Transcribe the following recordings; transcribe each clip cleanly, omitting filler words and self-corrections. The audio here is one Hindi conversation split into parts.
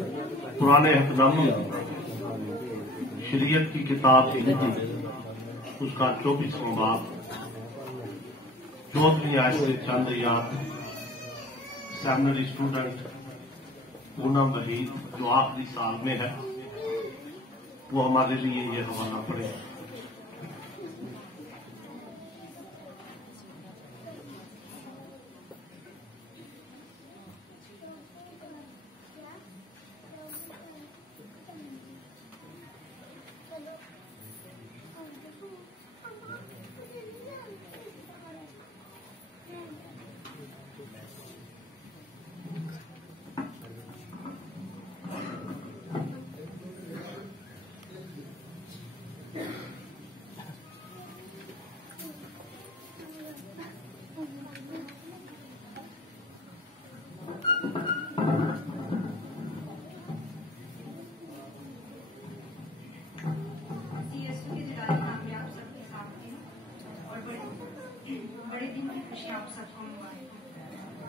पुराने हकनामा शरीयत की किताब उसका 24वां बाब 14वीं आयत से चंद याद सेमिनरी स्टूडेंट पूनम वहीद जो आखिरी साल में है वो हमारे लिए ये हवाला पड़े। आप सबको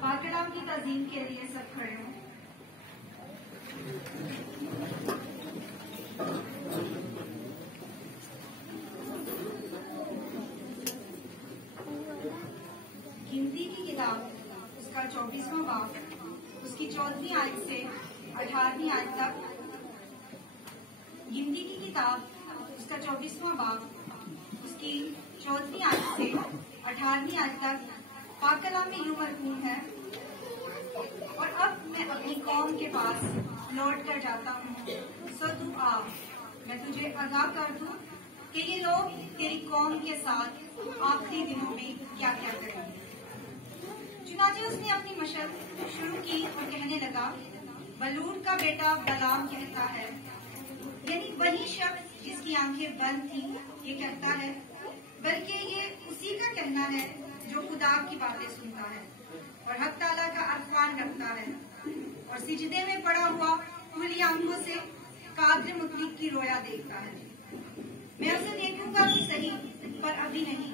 पाक कलाम की ताज़ीम के लिए सब खड़े हों। गिनती की किताब उसका 24वां बाब उसकी 14वीं आयत से 18वीं आयत तक। गिनती की किताब उसका 24वां बाब उसकी 14वीं आयत से 18वीं आयत तक पाक कलाम में यूं मरहूम है, और अब मैं अपनी कौम के पास लौट कर जाता हूँ, सो तू आ, मैं तुझे आगाह कर दूं कि ये लोग तेरी कौम के साथ आखिरी दिनों में क्या क्या करेंगे। चुनाचे उसने अपनी मशक शुरू की और कहने लगा, बलूर का बेटा बलाम कहता है, यानी वही शख्स जिसकी आंखें बंद थी ये कहता है, बल्कि ये उसी का कहना है जो खुदा की बातें सुनता है और हक ताला का अरफान रखता है और सिजदे में पड़ा हुआ खुली आंखों से कादिर मुतलक की रोया देखता है। मैं उसे देखूंगा तो सही, पर अभी नहीं।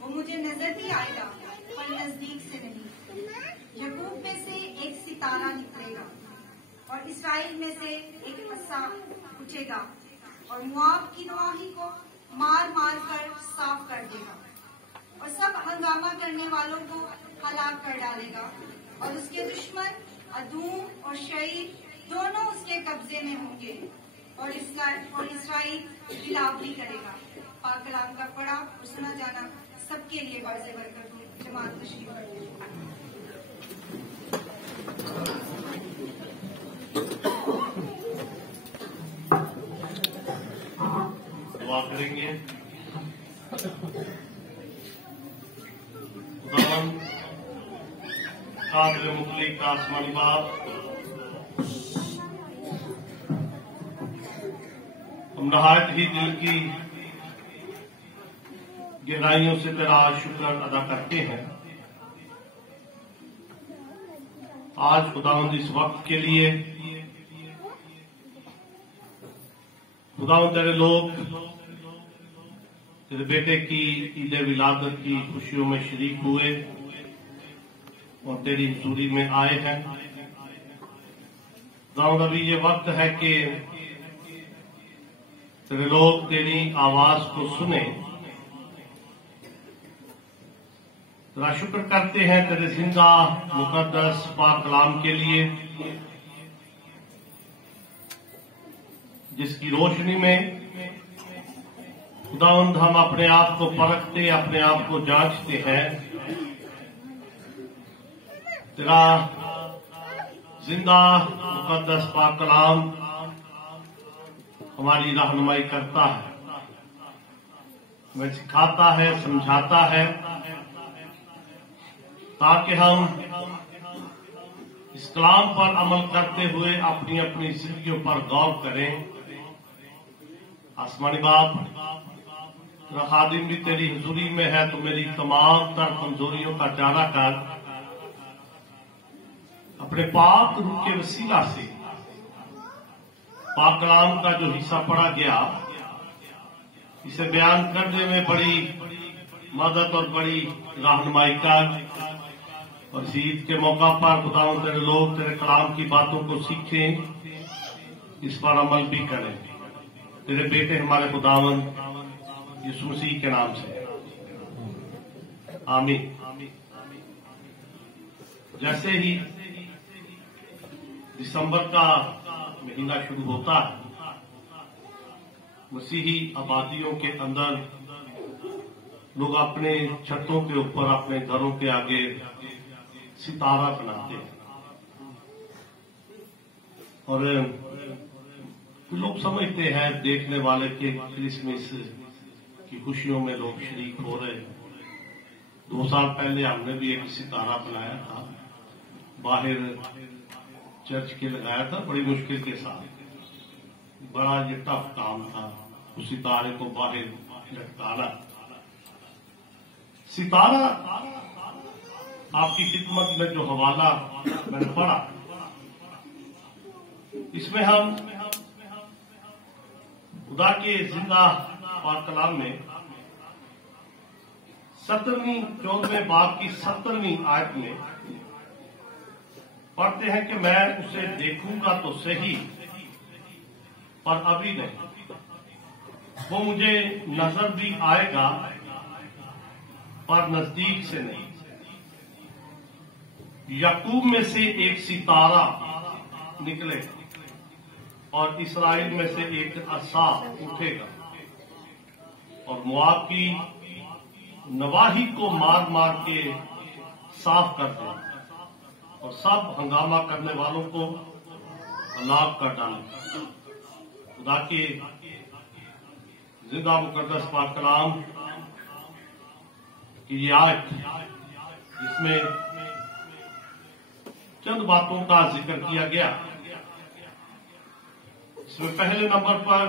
वो मुझे नजर भी आएगा, पर नजदीक से नहीं। यकूब में से एक सितारा निकलेगा और इसराइल में से एक असा उठेगा और मुआब की नवाही को मार मार कर साफ कर देगा और सब हंगामा करने वालों को हलाक कर डालेगा और उसके दुश्मन अदूम और शईर दोनों उसके कब्जे में होंगे और इसराइल बिलावरी करेगा। पाक कलाम का पढ़ा और सुना जाना सबके लिए बाज़ बरकत हो। जमात तशरीफ दुआ करेंगे। कादिर मुतलक का आसमानी बाप, हम नहायत ही दिल की गहराइयों से तेरा शुक्र अदा करते हैं। आज खुदावंद इस वक्त के लिए खुदावंद तेरे लोग तेरे बेटे की ईद विलादत की खुशियों में शरीक हुए और तेरी हुजूरी में आए हैं। खुदावंद अभी ये वक्त है कि तेरे लोग तेरी आवाज को सुने। तेरा शुक्र करते हैं तेरे जिंदा मुकद्दस पाक कलाम के लिए, जिसकी रोशनी में खुदावंद हम अपने आप को परखते, अपने आप को जांचते हैं। तेरा जिंदा मुकद्दस पाक कलाम हमारी रहनुमाई करता है, हमें सिखाता है, समझाता है, ताकि हम इस कलाम पर अमल करते हुए अपनी अपनी जिंदगियों पर गौर करें। आसमानी बाप, तेरा खादिम भी तेरी हुजूरी में है, तो मेरी तमाम तर कमजोरियों का चारा कर अपने पाक रूह के वसीला से पाक कलाम का जो हिस्सा पढ़ा गया इसे बयान करने में बड़ी मदद और बड़ी रहनुमाई कर और इस ईद के मौका पर खुदावंद तेरे लोग तेरे कलाम की बातों को सीखें, इस पर अमल भी करें। तेरे बेटे हमारे खुदावंद यीशु मसीह के नाम से आमीन। जैसे ही दिसंबर का महीना शुरू होता है, मसीही आबादियों के अंदर लोग अपने छतों के ऊपर, अपने घरों के आगे सितारा बनाते हैं और लोग समझते हैं, देखने वाले के क्रिसमस की खुशियों में लोग शरीक हो रहे हैं। 2 साल पहले हमने भी एक सितारा बनाया था, बाहर चर्च के लगाया था, बड़ी मुश्किल के साथ। बड़ा ये टफ काम था उस सितारे को बाहर लटकाना। सितारा आपकी खिदमत में जो हवाला मैंने पढ़ा, इसमें हम खुदा के जिंदा पाक कलाम में 14वें बाब की 17वीं आयत में पढ़ते हैं कि मैं उसे देखूंगा तो सही, पर अभी नहीं। वो मुझे नजर भी आएगा, पर नजदीक से नहीं। याकूब में से एक सितारा निकले और इस्राएल में से एक असा उठेगा और मोआब की नवाही को मार मार के साफ कर देगा और सब हंगामा करने वालों को हलाक कर डालेगा। खुदा के जिंदा मुकद्दस पाक कलाम की ये आयत, जिसमें चंद बातों का जिक्र किया गया। इसमें पहले नंबर पर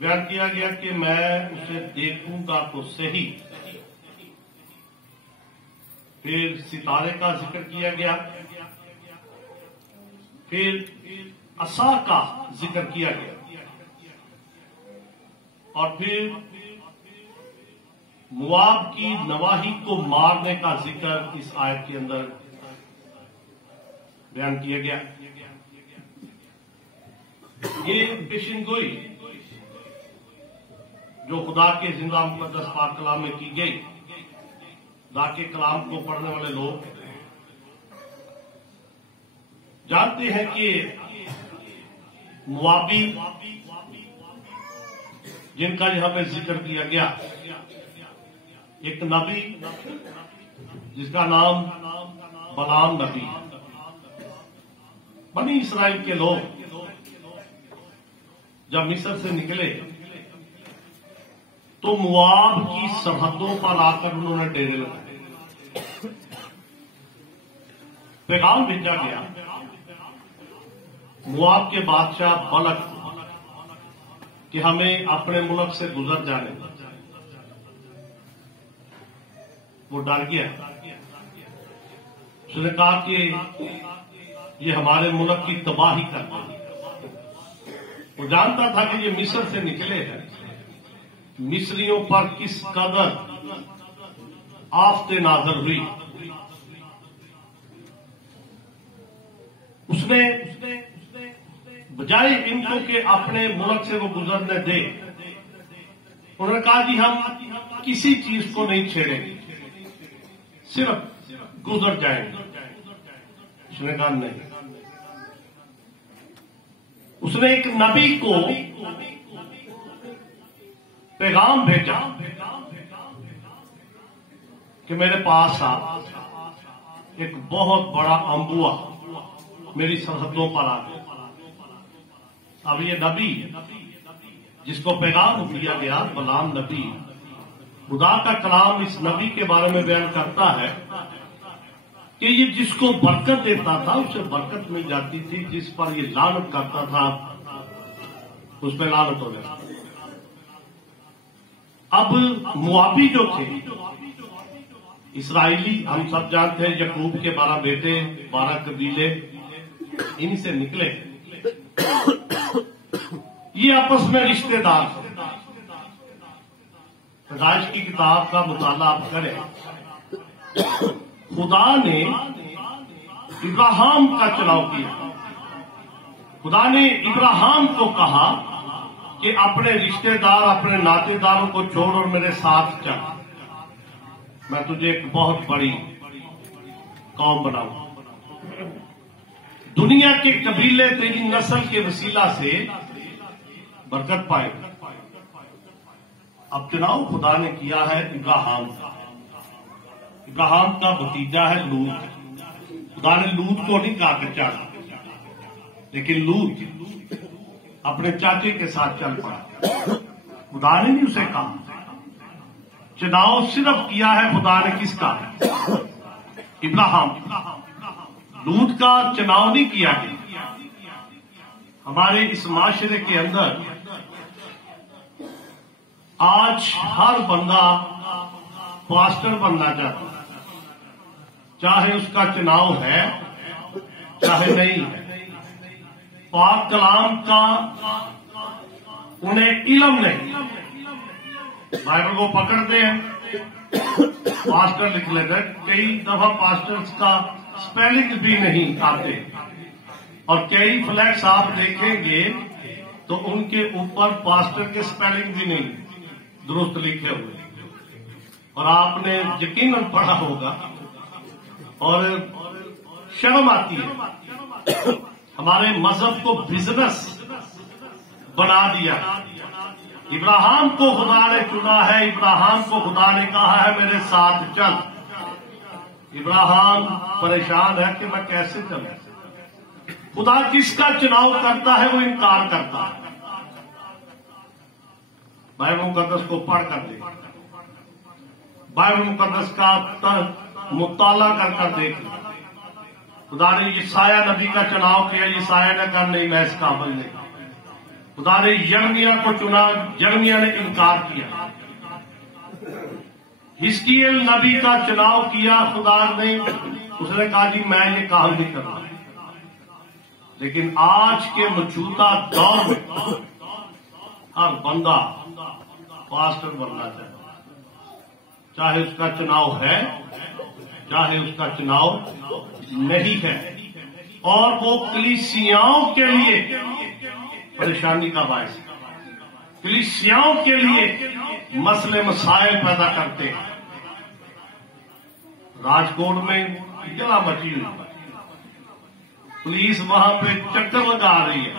बयान किया गया कि मैं उसे देखूंगा तो सही। फिर सितारे का जिक्र किया गया, फिर असा का जिक्र किया गया और फिर मोआब की नवाही को मारने का जिक्र इस आयत के अंदर बयान किया गया। ये पेशिनगोई जो खुदा के जिंदा मुकद्दस पाक कलाम में की गई, खुदा के कलाम को पढ़ने वाले लोग जानते हैं कि मुआबी जिनका यहां पे जिक्र किया गया, एक नबी जिसका नाम बलाम नबी। बनी इस्राएल के लोग जब मिस्र से निकले तो मुआब की सरहदों पर आकर उन्होंने डेरे लगाए। पैगाम भेजा गया मुआब के बादशाह बलक कि हमें अपने मुल्क से गुजर जाने दो। वो डर गया, उसने कहा कि ये हमारे मुल्क की तबाही कर देगी। वो जानता था कि ये मिस्र से निकले हैं, मिस्रियों पर किस कदर आफते नाज़िल हुई। उसने बजाय इनको के अपने मुल्क से वो गुजरने दे, उन्होंने कहा जी हम किसी चीज को नहीं छेड़ेंगे, सिर्फ गुजर जाएंगे। उसने कहा नहीं। उसने एक नबी को पैगाम भेजा कि मेरे पास आ, एक बहुत बड़ा अंबुआ मेरी सरहदों पर आ गया। अब ये नबी जिसको पैगाम दिया गया, बलाम नबी, खुदा का कलाम इस नबी के बारे में बयान करता है कि ये जिसको बरकत देता था उसे बरकत मिल जाती थी, जिस पर ये लानत करता था उस पर लानत हो जाती। अब मुआबी जो थे, इस्राएली, हम सब जानते हैं याकूब के 12 बेटे, 12 कबीले इन्हीं से निकले। ये आपस में रिश्तेदार थे। पैदाइश की किताब का मुताला आप करें खुदा ने इब्राहिम का चुनाव किया। खुदा ने इब्राहिम को कहा कि अपने रिश्तेदार, अपने नातेदारों को छोड़ और मेरे साथ चल, मैं तुझे एक बहुत बड़ी कौम बनाऊंगा। दुनिया के कबीले तेरी नस्ल के वसीला से बरकत पाए। अब चुनाव खुदा ने किया है इब्राहिम का। इब्राहिम का भतीजा है लूत। खुदा ने लूत को नहीं कहा कि चल, लेकिन लूत अपने चाचे के साथ चल पड़ा। खुदा ने नहीं उसे कहा। चुनाव सिर्फ किया है खुदा ने किसका? इब्राहिम। लूत का चुनाव नहीं किया गया। हमारे इस माशरे के अंदर आज हर बंदा पास्टर बनना चाहता है, चाहे उसका चुनाव है चाहे नहीं है। पाक कलाम का उन्हें इल्म नहीं, बाइबल को पकड़ते हैं, पास्टर लिख लेते हैं। कई दफा पास्टर्स का स्पेलिंग भी नहीं आते, और कई फ्लैक्स आप देखेंगे तो उनके ऊपर पास्टर के स्पेलिंग भी नहीं दुरुस्त लिखे हुए, और आपने यकीनन पढ़ा होगा और शर्म आती है। हमारे मजहब को बिजनेस बना दिया। इब्राहिम को खुदा ने चुना है, इब्राहिम को खुदा ने कहा है मेरे साथ चल। इब्राहिम परेशान है कि मैं कैसे चलूं। खुदा किसका चुनाव करता है वो इनकार करता है। बाइबल मुकद्दस को पढ़ कर दे, बाइबल मुकद्दस का मुताला कर देख ले। खुदा ने यशाया नबी का चुनाव किया, यशाया ने कहा नहीं मैं इस काबिल नहीं। खुदा ने यिर्मयाह को चुना, यिर्मयाह ने इनकार किया। हिजकियेल नबी का चुनाव किया खुदा ने, उसने कहा जी मैं ये काम नहीं करना। लेकिन आज के मौजूदा दौर में हर बंदा पास्टर बनना चाहता है, चाहे उसका चुनाव है चाहे उसका चुनाव नहीं है। और वो कलीसियाओं के लिए परेशानी का बायस, कलीसियाओं के लिए मसले मसाइल पैदा करते हैं। राजकोट में जला मची हुई, पुलिस वहां पे चक्कर लगा रही है,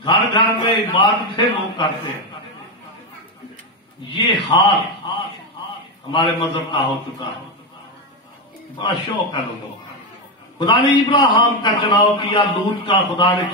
घर घर में इबादतें लोग करते हैं। ये हाल हमारे मजहब का हो चुका है। बड़ा शौक है लोगों का। खुदा ने इब्राहिम का चुनाव किया, लूत का खुदा ने